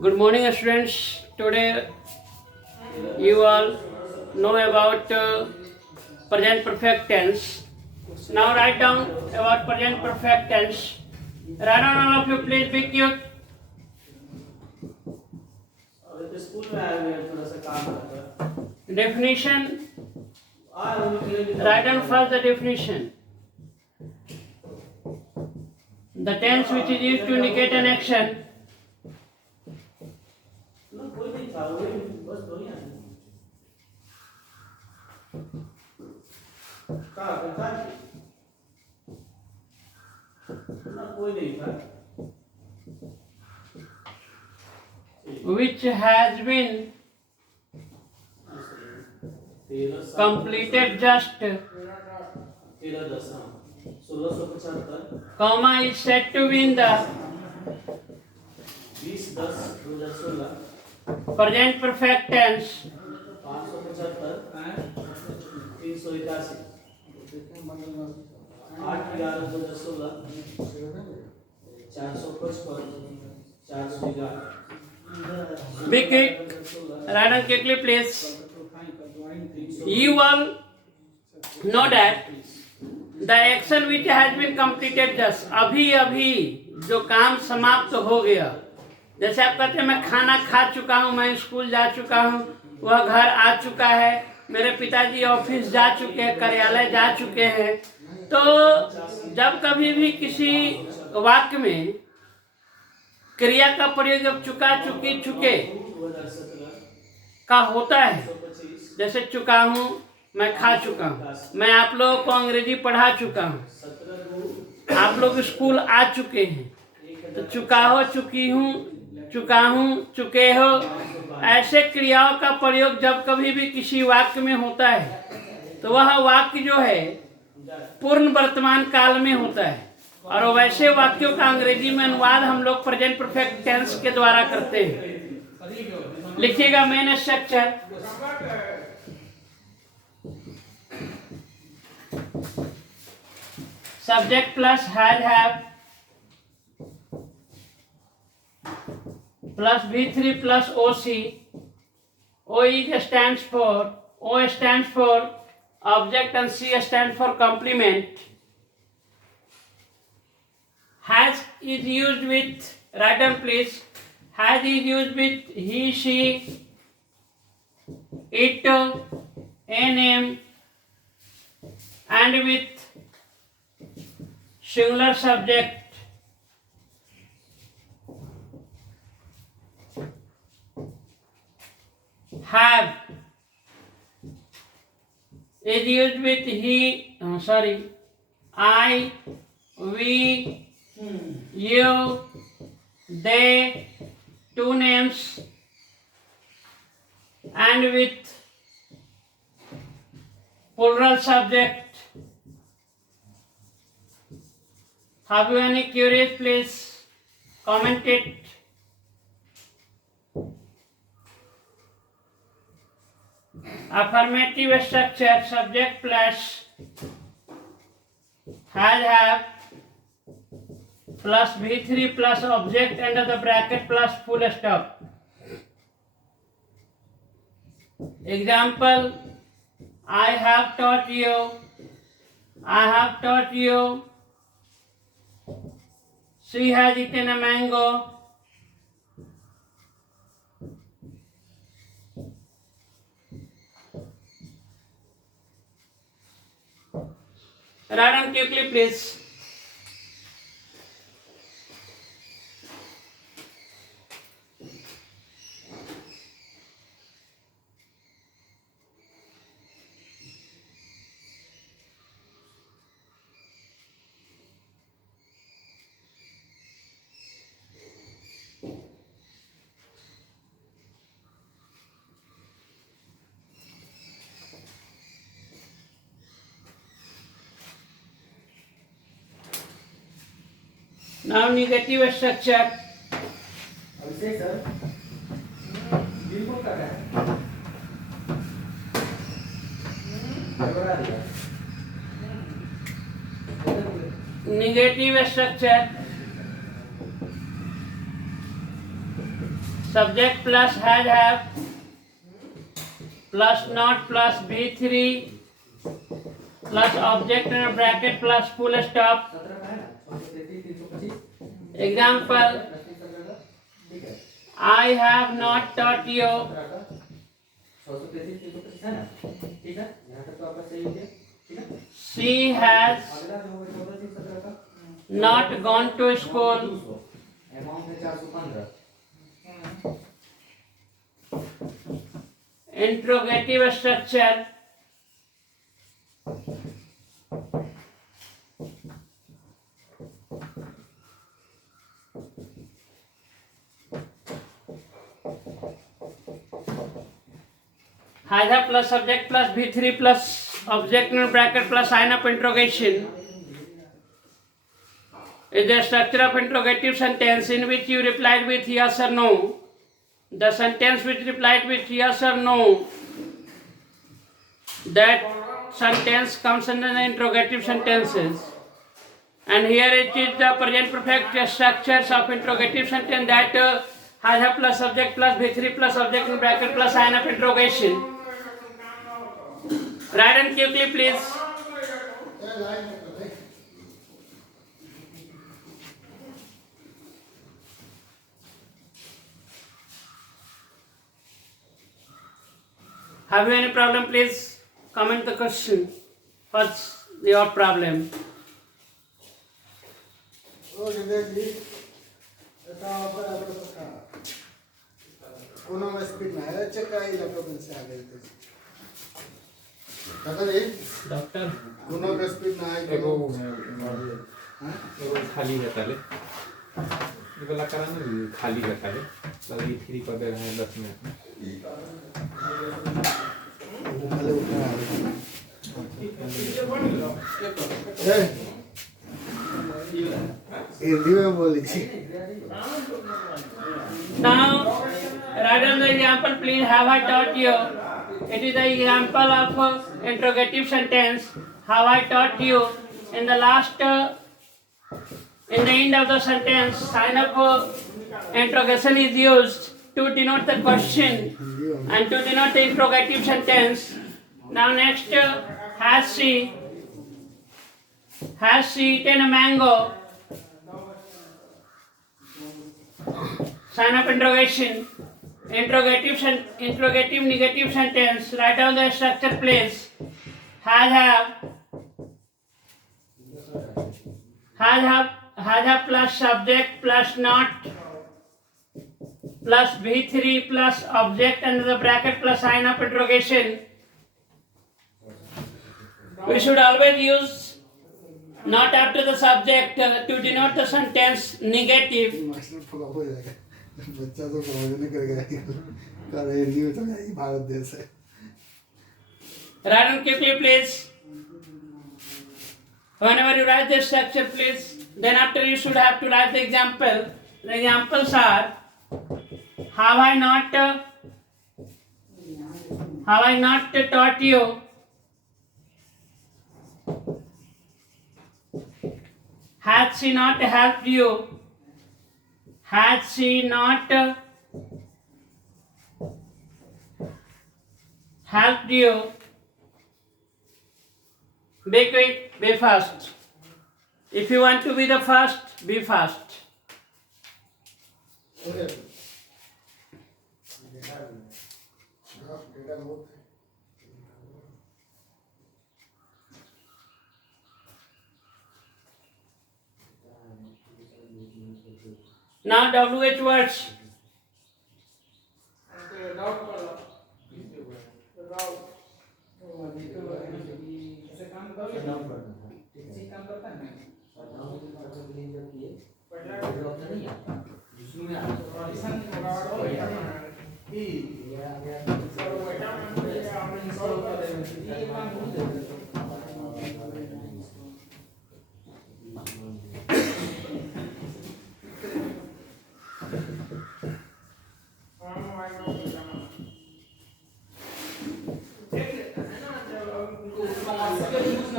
Good morning, students. Today you all know about present perfect tense. Now write down about present perfect tense. Write down, all of you, please be cute. Definition. Write down first the definition. The tense which is used to indicate an action. Which has been completed just, comma is said to be in the present perfect tense. Be quick. Write down quickly, please. You all know that the action which has been completed just, अभी अभी जो काम समाप्त हो गया. जैसे आप कहते हैं मैं खाना खा चुका हूँ, मैं स्कूल जा चुका हूँ, वह घर आ चुका है, मेरे पिताजी ऑफिस जा चुके हैं, कार्यालय जा चुके हैं. तो जब कभी भी किसी वाक्य में क्रिया का प्रयोग जब चुका, चुकी, चुके का होता है, जैसे चुका हूँ, मैं खा चुका हूँ, मैं आप लोगों को अंग्रेजी पढ़ा चुका हूँ, आप लोग स्कूल आ चुके हैं, तो चुका हो, चुकी हूँ, चुका हूँ, चुके हो, ऐसे क्रियाओं का प्रयोग जब कभी भी किसी वाक्य में होता है तो वह वाक्य जो है पूर्ण वर्तमान काल में होता है. और वैसे वाक्यों का अंग्रेजी में अनुवाद हम लोग प्रेजेंट परफेक्ट टेंस के द्वारा करते हैं. लिखिएगा main structure. Subject plus has have plus V3 plus OC. O stands for, O stands for object and C stands for complement. Has is used with, write down please, has is used with he, she, it, NM and with singular subject. Have is used with he, I, we, you, they, two names, and with plural subject. Have you any queries? Please comment it. Affirmative structure, subject plus has have plus V3 plus object under the bracket plus full stop. Example, I have taught you, I have taught you, she has eaten a mango. Write down quickly, please. Now negative structure. Abhishek sir बिल्कुल कर रहा है बड़ा दिया Negative structure. subject plus has have plus not plus B3 plus object in a bracket plus full stop. 17 का है ना 633 325 Example, ठीक है I have not taught you 17 का 633 325 है ना ठीक है यहाँ तक तो आपका सही हो गया ठीक है she has अगला जो होगा 14 17 का not gone to school. Amount है 415 Interrogative structure. Has plus subject plus B3 plus object in bracket plus sign of interrogation is the structure of interrogative sentence in which you replied with yes or no. The sentence which replied with yes or no, that sentence comes under the interrogative sentences. And here it is the present perfect structures of interrogative sentence that has a plus subject plus B3 plus object in bracket plus sign of interrogation. Write and quickly please. Have you any problem? Please comment the question. What's your problem? कोनो में speed में है check I laptop से आ गए थे दादा रे doctor कोनो का स्पीड में आई एगो हां एगो खाली रहता ले ये वाला करा ना खाली रहता ले लगा ये फ्री कर दे रहे हैं 10 मिनट में वो पहले उठा ए हिंदी में बोली थी Now, write down the example, please. Have I taught you? It is the example of interrogative sentence. Have I taught you? In the last, in the end of the sentence, sign of interrogation is used to denote the question and to denote the interrogative sentence. Now, next, has she eaten a mango? Sign of interrogation. Interrogative negative sentence. Write down the structure, please. Has have plus subject plus not plus B3 plus object under the bracket plus sign of interrogation. We should always use not after the subject to denote the sentence negative. Master फुला हो जाएगा बच्चा तो समझ नहीं करेगा कर हिंदी में तो यही भारत देश है Write down quickly, please. Whenever you write this structure, please, then after you should have to write the example. The examples are: have I not taught you? Has she not helped you? Has she not helped you? Be quick, be fast. If you want to be the first, be fast. Now WH words. ऐसे काम करोगे down करना है ठीक काम करता है ना और डाउन करने के लिए जो किए पहला ऑप्शन नहीं आता जिसमें में आता है ये आ गया सर बेटा हमने इंस्टॉल कर दिया ये काम भूल गए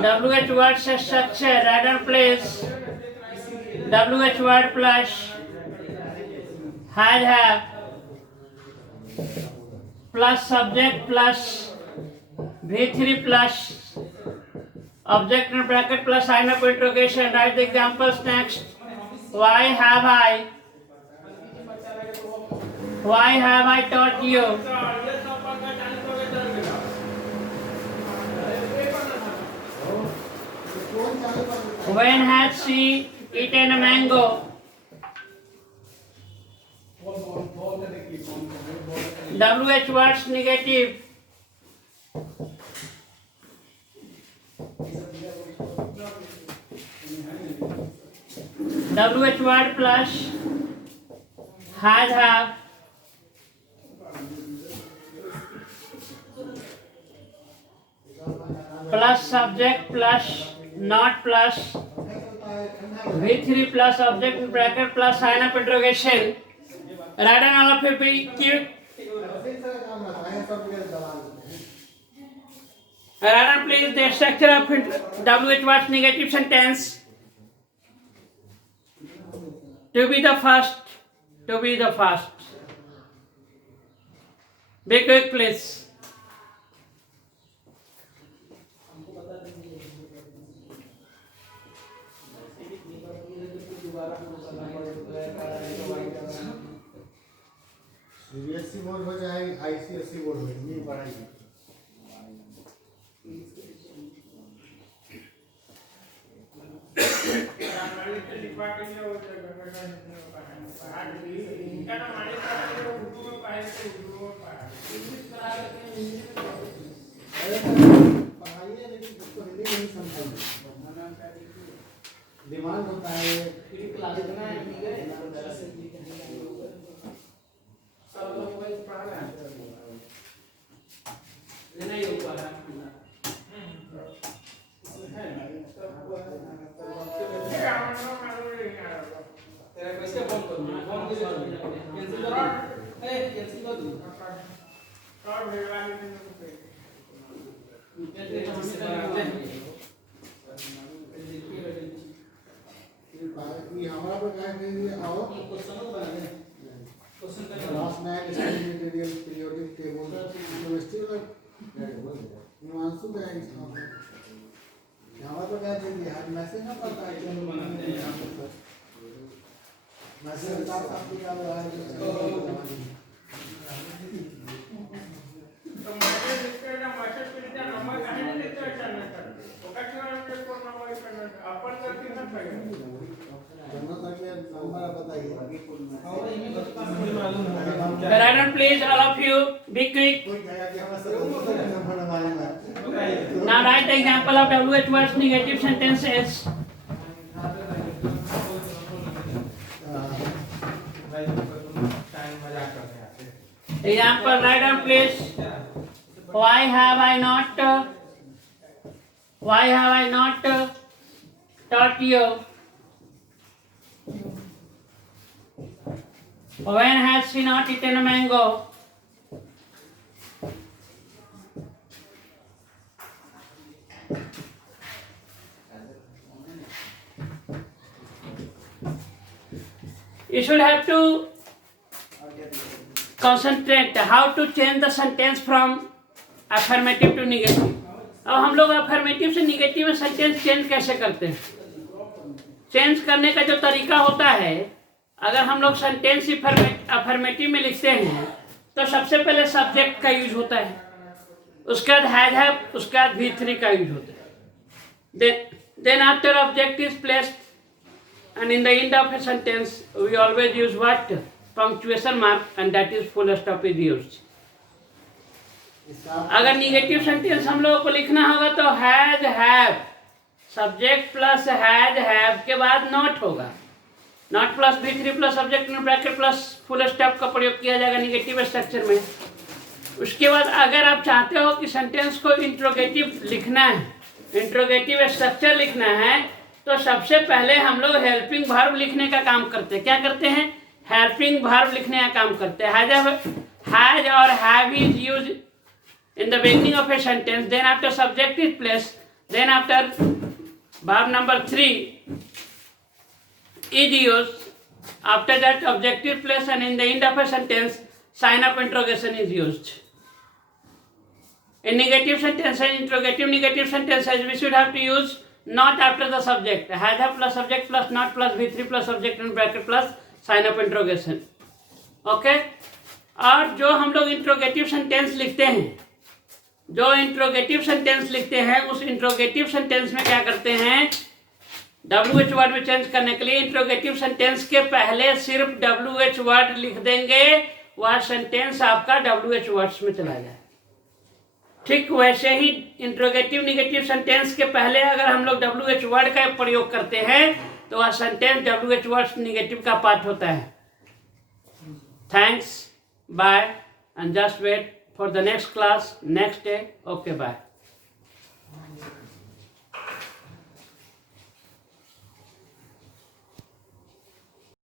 WH word structure, write down place. WH word plus has have plus subject plus V3 plus object in bracket plus sign of interrogation. Write the examples next. Why have I taught you? When has she eaten a mango? WH words negative. WH word plus has have plus subject plus not plus V3 plus object in bracket plus sign of interrogation. Write down all of it. Be quick. Write down please the structure of WH words negative sentence. To be the first. Be quick please. CBSE board हो चाहे ICSE board हो, ये पढ़ाई पढ़ाई है, लेकिन उसको हिंदी नहीं समझाएंगे। डिमांड होता है हमारा पर क्या है आओ class 9 study material periodic table chemistry में नुआंस का है हमारा पर क्या चाहिए हर मैसेज ना पता है कि मैसेज साफ साफ क्या हो रहा है तो मैसेज लिखते हैं ना मैसेज पिलता नंबर कहां नहीं लिखते हैं चैनल पर ओका के कोड नंबर अपन करके ना पाएंगे Write please all of you. Be quick. Now write the example of WH words negative sentences. Example write down please. Why have I not taught you? When has she not eaten a mango? You should have to concentrate how to change the sentence from affirmative to negative. अब हम लोग affirmative से negative में sentence change कैसे करते हैं? Change करने का जो तरीका होता है, अगर हम लोग सेंटेंस अफर्मेटिव में लिखते हैं तो सबसे पहले सब्जेक्ट का यूज होता है, उसके बाद हैज हैव, उसके बाद V3 का यूज होता है. Then after object is placed and in the end of a sentence we always use what? Punctuation mark, and that is full stop is used. अगर निगेटिव सेंटेंस हम लोगों को लिखना होगा तो has have, subject plus has have के बाद not होगा, not plus V3 plus subject in bracket plus full stop का प्रयोग किया जाएगा निगेटिव स्ट्रक्चर में. उसके बाद अगर आप चाहते हो कि सेंटेंस को इंट्रोगेटिव लिखना है, इंट्रोगेटिव स्ट्रक्चर लिखना है, तो सबसे पहले हम लोग हेल्पिंग वर्ब लिखने का काम करते हैं. क्या करते हैं? हेल्पिंग वर्ब लिखने का काम करते हैं. हैज और have is use in the beginning of a sentence, then after subject is place, then after verb number 3 is used, after that objective place, and in the end of a sentence sign of interrogation is used. In negative sentence and interrogative negative sentences, we should have to use not after the subject. Has have plus subject plus not plus V3 plus subject and bracket plus sign of interrogation. Okay और जो हम लोग interrogative sentence लिखते हैं, जो interrogative sentence लिखते हैं, उस इंट्रोगेटिव सेंटेंस में क्या करते हैं, WH वर्ड में चेंज करने के लिए इंट्रोगेटिव सेंटेंस के पहले सिर्फ WH वर्ड लिख देंगे, वह सेंटेंस आपका WH वर्ड्स में चला जाए। ठीक वैसे ही इंट्रोगेटिव निगेटिव सेंटेंस के पहले अगर हम लोग WH वर्ड का प्रयोग करते हैं तो वह सेंटेंस WH वर्ड निगेटिव का पार्ट होता है। Thanks, bye, and just wait for the next class next day. Okay, bye.